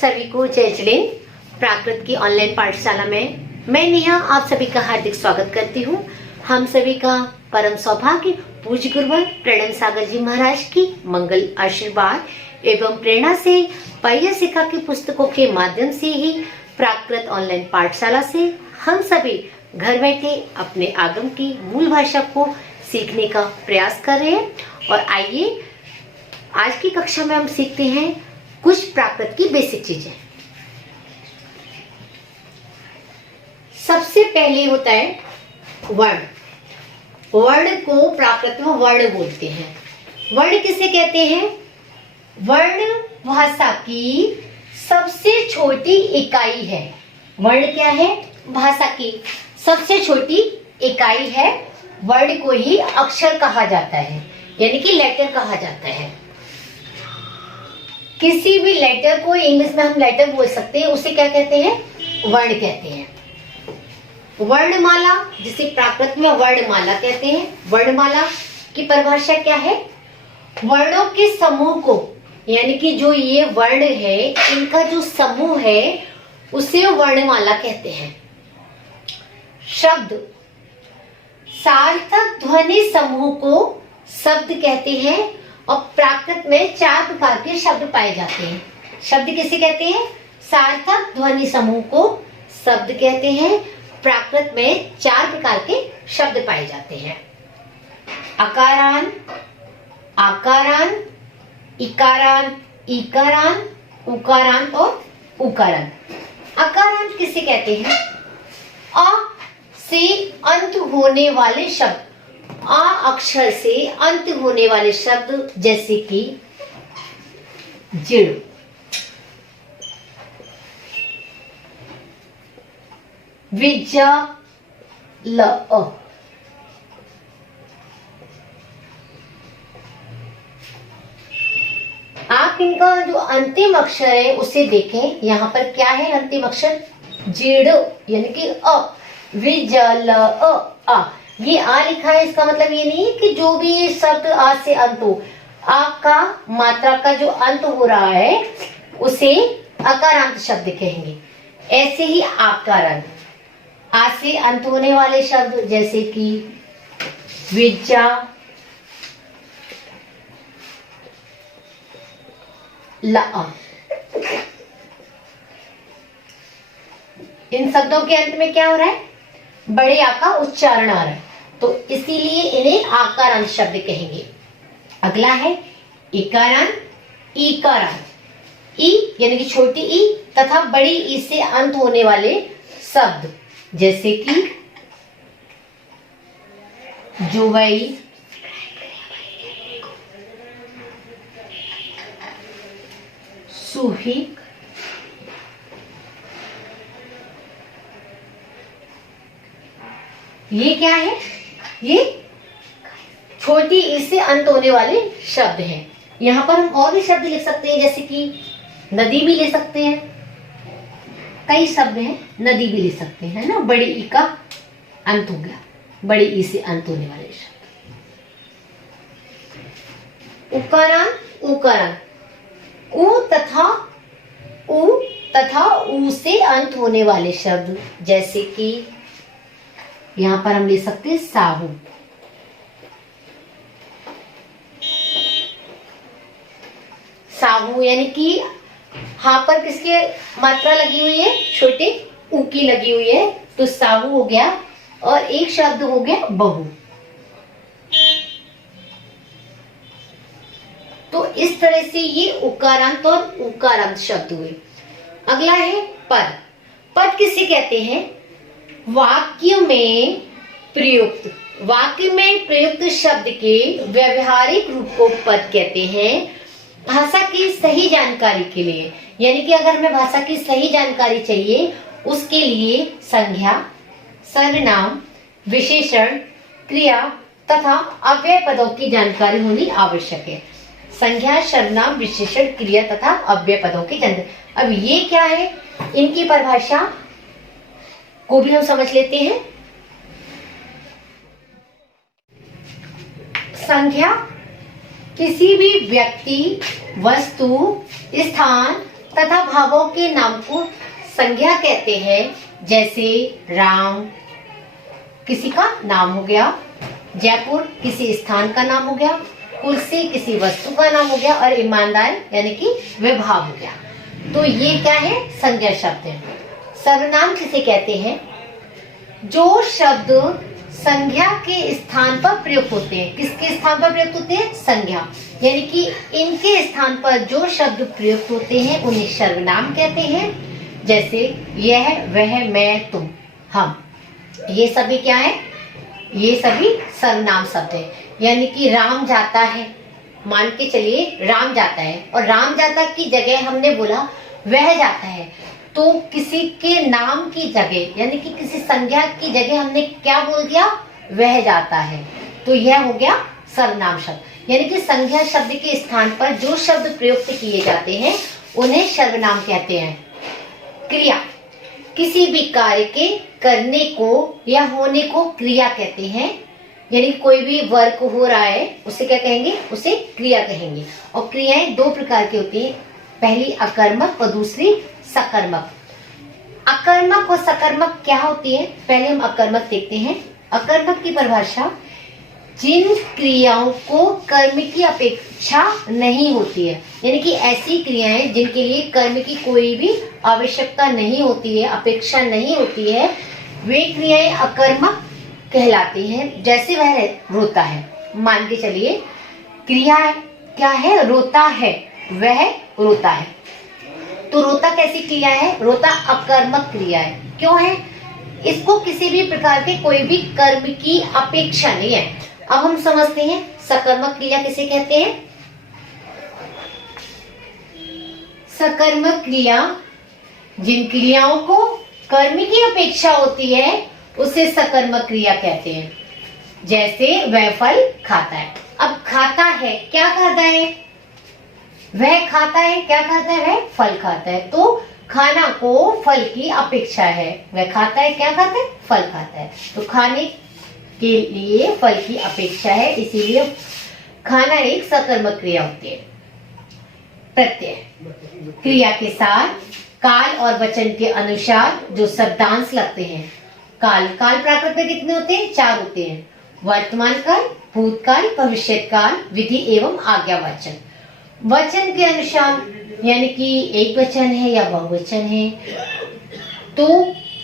सभी को जय जिलेन। प्राकृत की ऑनलाइन पाठशाला में मैं नेहा आप सभी का हार्दिक स्वागत करती हूँ। हम सभी का परम सौभाग्य पूज्य गुरुवर प्रणम सागर जी महाराज की मंगल आशीर्वाद एवं प्रेरणा से पाइया सिखा की पुस्तकों के माध्यम से ही प्राकृत ऑनलाइन पाठशाला से हम सभी घर बैठे अपने आगम की मूल भाषा को सीखने का प्रयास कर रहे हैं। और आइए आज की कक्षा में हम सीखते हैं कुछ प्राकृत की बेसिक चीजें। सबसे पहले होता है वर्ण। वर्ण को प्राकृत में वर्ण बोलते हैं। वर्ण किसे कहते हैं? वर्ण भाषा की सबसे छोटी इकाई है। वर्ण क्या है? भाषा की सबसे छोटी इकाई है। वर्ण को ही अक्षर कहा जाता है, यानी कि लेटर कहा जाता है। किसी भी लेटर को इंग्लिश में हम लेटर बोल सकते हैं, उसे क्या कहते हैं? वर्ण कहते हैं। वर्णमाला, जिसे प्राकृत में वर्णमाला कहते हैं। वर्णमाला की परिभाषा क्या है? वर्णों के समूह को, यानी कि जो ये वर्ण है इनका जो समूह है उसे वर्णमाला कहते हैं। शब्द, सार्थक ध्वनि समूह को शब्द कहते हैं। और प्राकृत में 4 प्रकार के शब्द पाए जाते हैं। शब्द किसे कहते हैं? सार्थक ध्वनि समूह को शब्द कहते हैं। प्राकृत में 4 प्रकार के शब्द पाए जाते हैं। अकारान, आकारान, इकारान, ईकारान, उकारान और उकारान। अकारान किसे कहते हैं? अ से अंत होने वाले शब्द, आ अक्षर से अंत होने वाले शब्द, जैसे कि जिड़, विजा, ल, अ। आप इनका जो अंतिम अक्षर है उसे देखें। यहाँ पर क्या है अंतिम अक्षर? जिड़, यानी कि अ। विजा, ल, अ। ये आ लिखा है, इसका मतलब ये नहीं है कि जो भी शब्द आ से अंत हो, आ का मात्रा का जो अंत हो रहा है उसे अकारांत शब्द कहेंगे। ऐसे ही आकारांत, आ से अंत होने वाले शब्द जैसे कि विजा, ला, इन शब्दों के अंत में क्या हो रहा है? बड़े आ का उच्चारण आ रहा है, तो इसीलिए इन्हें आकारांत शब्द कहेंगे। अगला है इकारांत, ईकारांत। ई यानी कि छोटी ई तथा बड़ी ई से अंत होने वाले शब्द, जैसे कि जुवई, सूही, ये क्या है? ये छोटी ई से अंत होने वाले शब्द हैं। यहाँ पर हम और भी शब्द लिख सकते हैं, जैसे कि नदी भी ले सकते हैं। कई शब्द हैं, नदी भी ले सकते हैं ना। बड़ी ई का अंत हो गया, बड़ी ई से अंत होने वाले शब्द। उकारान, उकारान, उ तथा ऊ से अंत होने वाले शब्द, जैसे कि यहां पर हम ले सकते हैं साहू, साहू यानी कि यहाँ पर किसकी मात्रा लगी हुई है? छोटे ऊ की लगी हुई है, तो साहू हो गया। और एक शब्द हो गया बहु। तो इस तरह से ये उकारांत और उकारांत शब्द हुए। अगला है पद। पद किसे कहते हैं? वाक्य में प्रयुक्त, वाक्य में प्रयुक्त शब्द के व्यवहारिक रूप को पद कहते हैं। भाषा की सही जानकारी के लिए, यानी कि अगर हमें भाषा की सही जानकारी चाहिए उसके लिए संज्ञा, सर्वनाम, विशेषण, क्रिया तथा अव्यय पदों की जानकारी होनी आवश्यक है। संज्ञा, सर्वनाम, विशेषण, क्रिया तथा अव्यय पदों की जानकारी। अब ये क्या है? इनकी परिभाषा को भी हम समझ लेते हैं। संज्ञा किसी भी व्यक्ति, वस्तु, स्थान तथा भावों के नाम को संज्ञा कहते हैं। जैसे राम किसी का नाम हो गया, जयपुर किसी स्थान का नाम हो गया, कुर्सी किसी वस्तु का नाम हो गया, और ईमानदार यानी कि विभाव हो गया। तो ये क्या है? संज्ञा शब्द है। सर्वनाम किसे कहते हैं? जो शब्द संज्ञा के स्थान पर प्रयुक्त होते हैं। किसके स्थान पर प्रयुक्त होते हैं? संज्ञा, यानी कि इनके स्थान पर जो शब्द प्रयुक्त होते हैं उन्हें सर्वनाम कहते हैं। जैसे यह, वह, मैं, तुम, हम, ये सभी क्या है? ये सभी सर्वनाम शब्द है। यानी कि राम जाता है, मान के चलिए राम जाता है, और राम जाता की जगह हमने बोला वह जाता है, तो किसी के नाम की जगह यानी कि किसी संज्ञा की जगह हमने क्या बोल दिया? वह जाता है। तो यह हो गया सर्वनाम शब्द। यानी कि संज्ञा शब्द के स्थान पर जो शब्द प्रयुक्त किए जाते हैं उन्हें सर्वनाम कहते हैं। क्रिया, किसी भी कार्य के करने को या होने को क्रिया कहते हैं। यानी कोई भी वर्क हो रहा है उसे क्या कहेंगे? उसे क्रिया कहेंगे। और क्रियाएं दो प्रकार की होती हैं, पहली अकर्मक और दूसरी सकर्मक। अकर्मक और सकर्मक क्या होती है? पहले हम अकर्मक देखते हैं। अकर्मक की परिभाषा, जिन क्रियाओं को कर्म की अपेक्षा नहीं होती है, यानी कि ऐसी क्रियाएं जिनके लिए कर्म की कोई भी आवश्यकता नहीं होती है, अपेक्षा नहीं होती है, वे क्रियाएं अकर्मक कहलाती हैं। जैसे वह रोता है, मान के चलिए क्रिया क्या है? रोता है, वह रोता है। तो रोता कैसी क्रिया है? रोता अकर्मक क्रिया है। क्यों है? इसको किसी भी प्रकार के कोई भी कर्म की अपेक्षा नहीं है। अब हम समझते हैं सकर्मक क्रिया किसे कहते हैं। सकर्मक क्रिया, जिन क्रियाओं को कर्म की अपेक्षा होती है उसे सकर्मक क्रिया कहते हैं। जैसे वह फल खाता है। अब खाता है, क्या खाता है? वह खाता है, क्या खाता है? वह फल खाता है। तो खाना को फल की अपेक्षा है। वह खाता है, क्या खाता है? फल खाता है। तो खाने के लिए फल की अपेक्षा है, इसीलिए खाना एक सकर्मक क्रिया होती है। प्रत्यय, क्रिया के साथ काल और वचन के अनुसार जो शब्दांश लगते हैं। काल प्राकृत में कितने होते हैं? 4 होते हैं। वर्तमान काल, भूतकाल, भविष्यकाल, विधि एवं आज्ञावाचन। वचन के अनुसार यानी कि एक वचन है या बहुवचन है। तो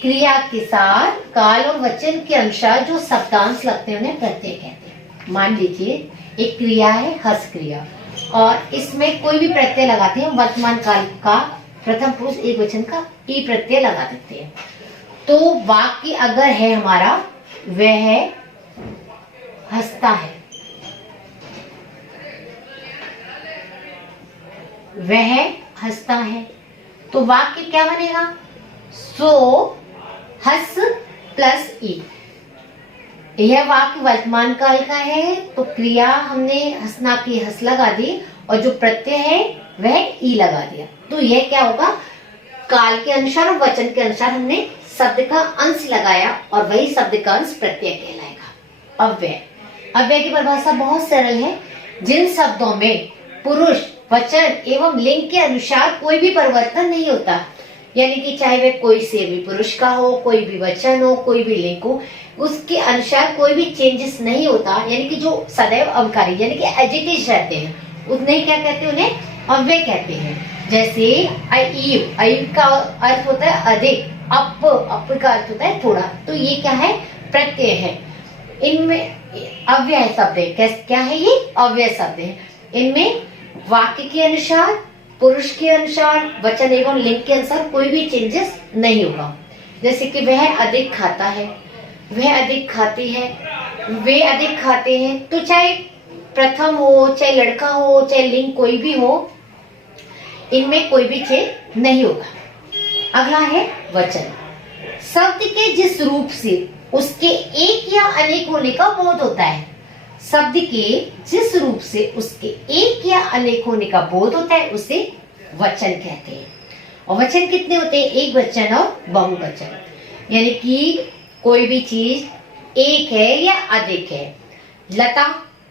क्रिया के साथ काल और वचन के अनुसार जो शब्दांश लगते हैं उन्हें प्रत्यय कहते हैं। मान लीजिए एक क्रिया है हस क्रिया, और इसमें कोई भी प्रत्यय लगाते हैं। वर्तमान काल का प्रथम पुरुष एक वचन का ई प्रत्यय लगा देते हैं। तो वाक्य अगर है हमारा वह हंसता है, वह हंसता है, तो वाक्य क्या बनेगा? सो हस प्लस ई। यह वाक्य वर्तमान काल का है, तो क्रिया हमने हंसना की हंस लगा दी, और जो प्रत्यय है वह ई लगा दिया। तो यह क्या होगा? काल के अनुसार और वचन के अनुसार हमने शब्द का अंश लगाया, और वही शब्द का अंश प्रत्यय कहलाएगा। अव्यय की परिभाषा बहुत सरल है। जिन शब्दों में पुरुष, वचन एवं लिंग के अनुसार कोई भी परिवर्तन नहीं होता, यानी कि चाहे वह कोई से भी पुरुष का हो, कोई भी वचन हो, कोई भी लिंग हो, उसके अनुसार कोई भी चेंजेस नहीं होता, यानी कि जो सदैव अवकारी यानी कि एजिटेज रहते हैं, उन्हें क्या कहते हैं? उन्हें अव्यय कहते हैं। जैसे अयुव का अर्थ होता है अधिक, अप का अर्थ होता है थोड़ा। तो ये क्या है? प्रत्यय है। इनमें अव्यय शब्द है। क्या है ये? अव्यय शब्द है। इनमें वाक्य के अनुसार, पुरुष के अनुसार, वचन एवं लिंग के अनुसार कोई भी चेंजेस नहीं होगा। जैसे कि वह अधिक खाता है, वह अधिक खाती है, वे अधिक खाते हैं। तो चाहे प्रथम हो, चाहे लड़का हो, चाहे लिंग कोई भी हो, इनमें कोई भी चेंज नहीं होगा। अगला है वचन। शब्द के जिस रूप से उसके एक या अनेक होने का बोध होता है। शब्द के जिस रूप से उसके एक या अनेक होने का बोध होता है उसे वचन कहते हैं। और वचन कितने होते हैं? एक वचन और बहुवचन। यानी कि कोई भी चीज एक है या अधिक है। लता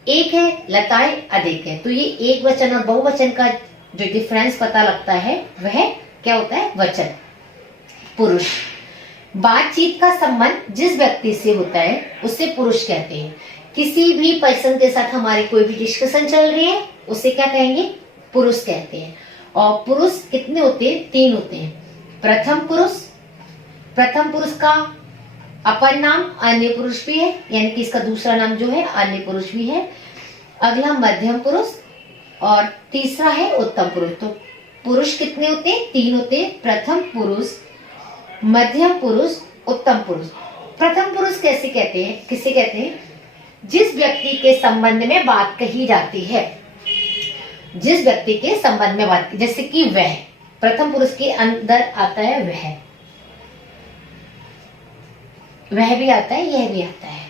एक है, लताएं अधिक है, तो ये एक वचन और बहुवचन का जो डिफरेंस पता लगता है वह क्या होता है, वचन, पुरुष। बातचीत का संबंध जिस व्यक्ति से होता है उसे पुरुष कहते हैं। किसी भी पर्सन के साथ हमारी कोई भी डिस्कशन चल रही है उसे क्या कहेंगे, पुरुष कहते हैं। और पुरुष कितने होते हैं, 3 होते हैं। प्रथम पुरुष का अपर नाम अन्य पुरुष भी है, यानी कि इसका दूसरा नाम जो है अन्य पुरुष भी है। अगला मध्यम पुरुष और तीसरा है उत्तम पुरुष। तो पुरुष कितने होते हैं, 3 होते हैं। प्रथम पुरुष, मध्यम पुरुष, उत्तम पुरुष। प्रथम पुरुष कैसे कहते हैं, किसे कहते हैं, जिस व्यक्ति के संबंध में बात कही जाती है, जिस व्यक्ति के संबंध में बात, जैसे कि वह, प्रथम पुरुष के अंदर आता है वह भी आता है, यह भी आता है,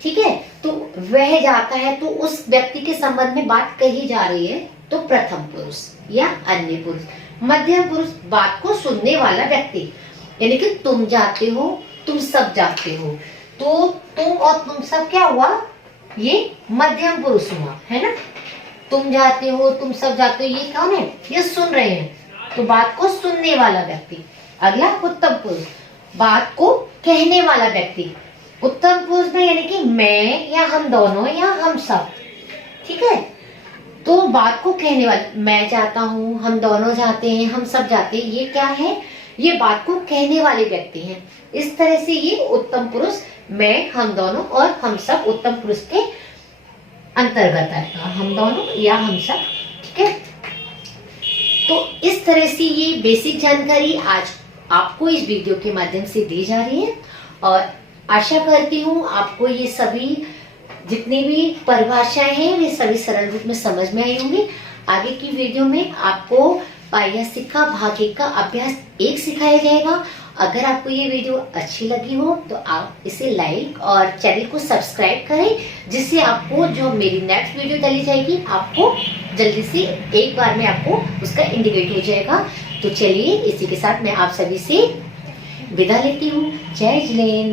ठीक है। तो वह जाता है तो उस व्यक्ति के संबंध में बात कही जा रही है, तो प्रथम पुरुष या अन्य पुरुष। मध्यम पुरुष, बात को सुनने वाला व्यक्ति, यानी कि तुम जाते हो, तुम सब जाते हो, तो तुम और तुम सब क्या हुआ, ये मध्यम पुरुष हुआ, है ना। तुम जाते हो, तुम सब जाते हो, ये कौन है, ये सुन रहे हैं, तो बात को सुनने वाला व्यक्ति। अगला उत्तम पुरुष, बात को कहने वाला व्यक्ति। उत्तम पुरुष में यानी कि मैं या हम दोनों या हम सब, ठीक है। तो बात को कहने वाले, मैं जाता हूँ, हम दोनों जाते हैं, हम सब जाते हैं, ये क्या है, ये बात को कहने वाले व्यक्ति हैं। इस तरह से ये उत्तम पुरुष, मैं, हम दोनों और हम सब उत्तम पुरुष के अंतर्गत आएगा, हम दोनों या हम सब, ठीक है। तो इस तरह से ये बेसिक जानकारी आज आपको इस वीडियो के माध्यम से दी जा रही है, और आशा करती हूँ आपको ये सभी जितनी भी परिभाषाएं हैं वे सभी सरल रूप में समझ में आई होंगी। आगे की वीडियो में आपको पाया सिक्का भाग 1 का अभ्यास 1 सिखाया जाएगा। अगर आपको ये वीडियो अच्छी लगी हो तो आप इसे लाइक और चैनल को सब्सक्राइब करें, जिससे आपको जो मेरी नेक्स्ट वीडियो डाली जाएगी आपको जल्दी से एक बार में आपको उसका इंडिकेट हो जाएगा। तो चलिए इसी के साथ मैं आप सभी से विदा लेती हूँ। जय जिनेंद्र।